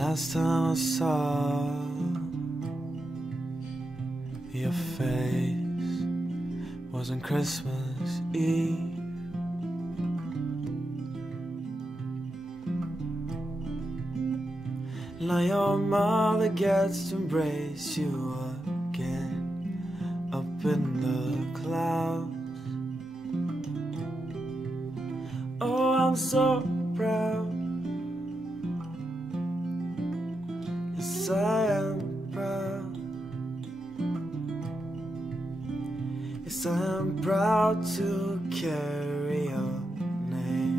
Last time I saw your face was on Christmas Eve. Now your mother gets to embrace you again up in the clouds. Oh, I'm so proud. Yes, I am proud. Yes, I am proud to carry your name.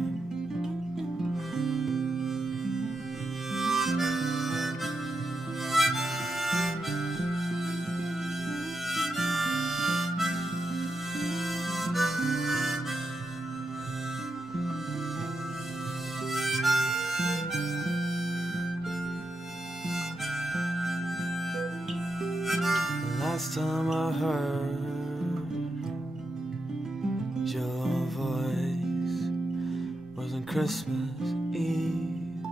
Last time I heard your voice was on Christmas Eve.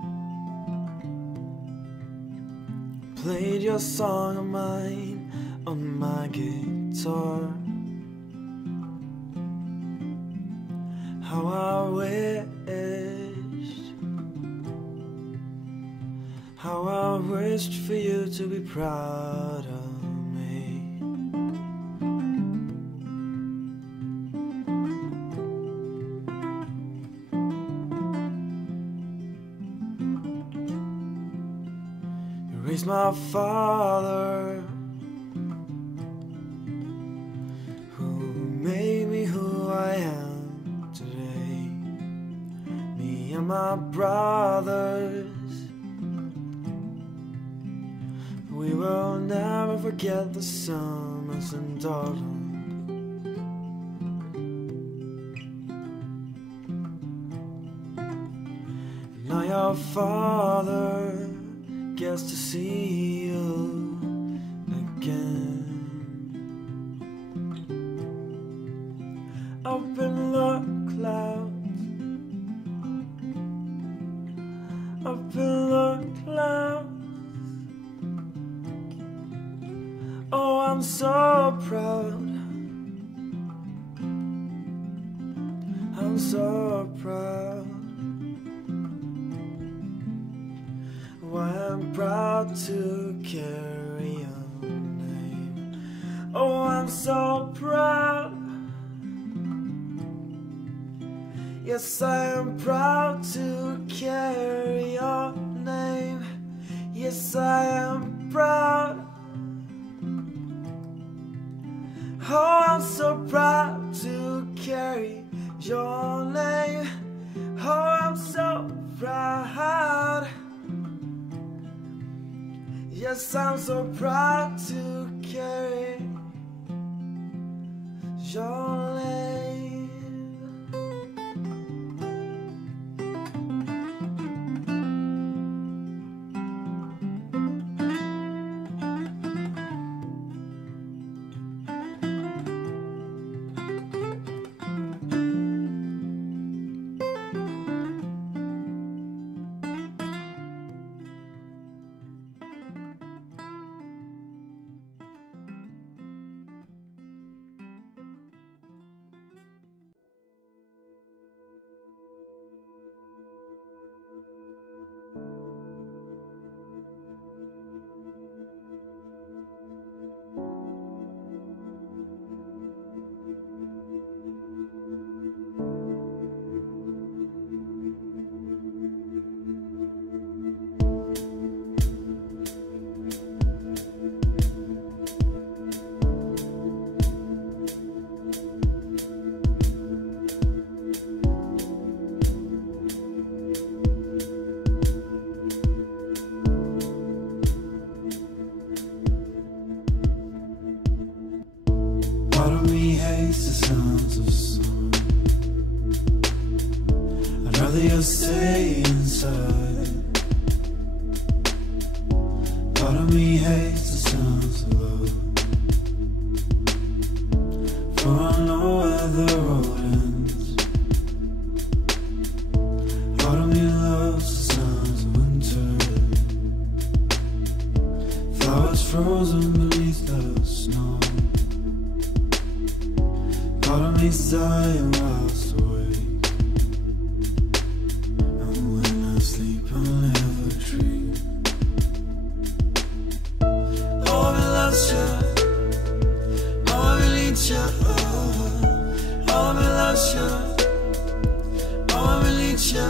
Played your song of mine on my guitar. How I wished for you to be proud of. Raised my father, who made me who I am today. Me and my brothers, we will never forget the summers and autumn. Now your father gets to see you again up in the clouds, up in the clouds. Oh, I'm so proud. I'm so proud. I'm proud to carry your name. Oh, I'm so proud. Yes, I am proud to carry your name. Yes, I am proud. Oh, I'm so proud to carry your name. Oh, I'm so proud. Yes, I'm so proud to carry your name. Part of me hates the sounds of summer. I'd rather you stay inside. Part of me hates the sounds of love, for I know where the road ends. Part of me loves the sounds of winter. frozen beneath the snow. Part of me's dying whilst awake, and when I sleep I'll never dream. Oh, me loves you, oh, me needs you, oh, me loves you, oh, me needs you,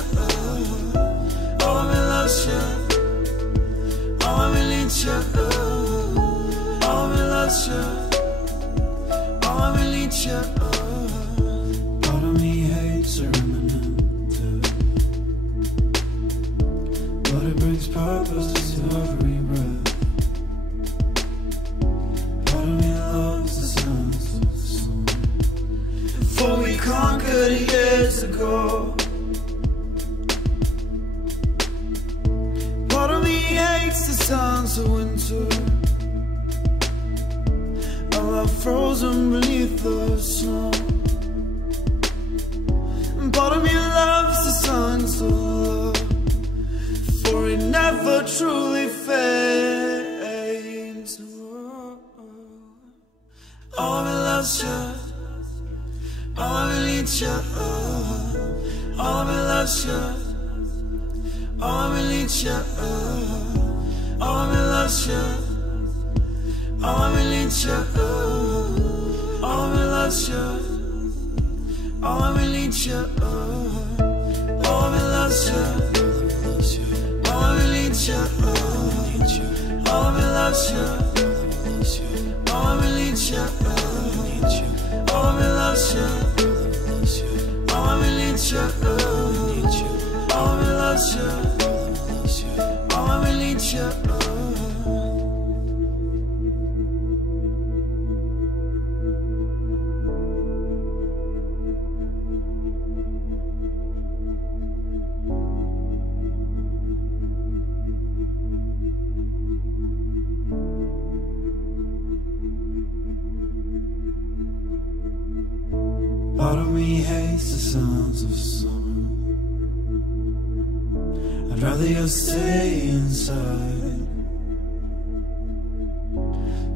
oh, me loves you, oh, me needs you, oh, me loves you, oh, me needs you. Part of me hates a remnant, but it brings purpose to every breath. Part of me loves the sounds of the sun, before we conquered years ago. Part of me hates the sounds of winter, I'm frozen beneath the snow. And part of me loves the signs of love, for it never truly fades. Oh, me loves you, oh, me needs you, oh, me loves you, oh, me needs you, oh, me loves you, oh, me needs you, oh, me loves you, oh, me needs you, oh, me loves you, oh, me needs you, oh, me loves you, oh, me needs you, oh, me loves you, oh, me needs you, oh, me loves you, oh, me needs you. Part of me hates the sounds of summer, I'd rather you stay inside.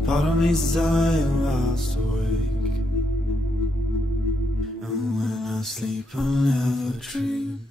Part of me's dying whilst awake, and when I sleep I'll never dream.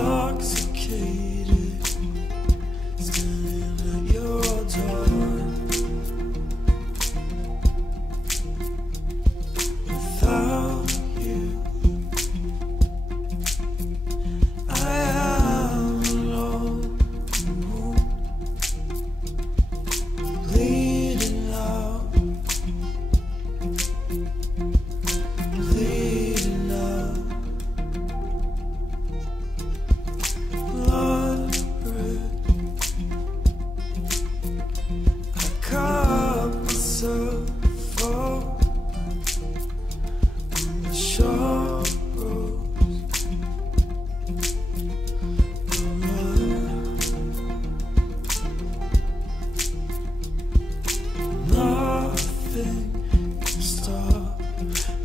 intoxicated, standing at your door. Without you, I am alone, bleeding out, bleeding out, blood red. I caught myself falling on the sharp roads of love. Nothing can stop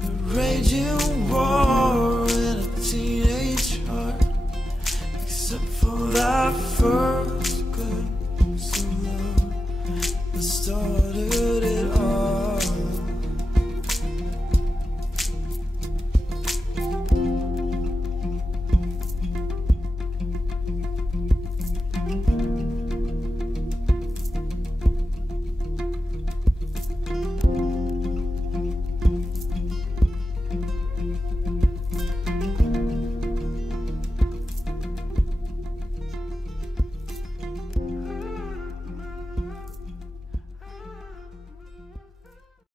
the raging war in a teenage heart, except for that first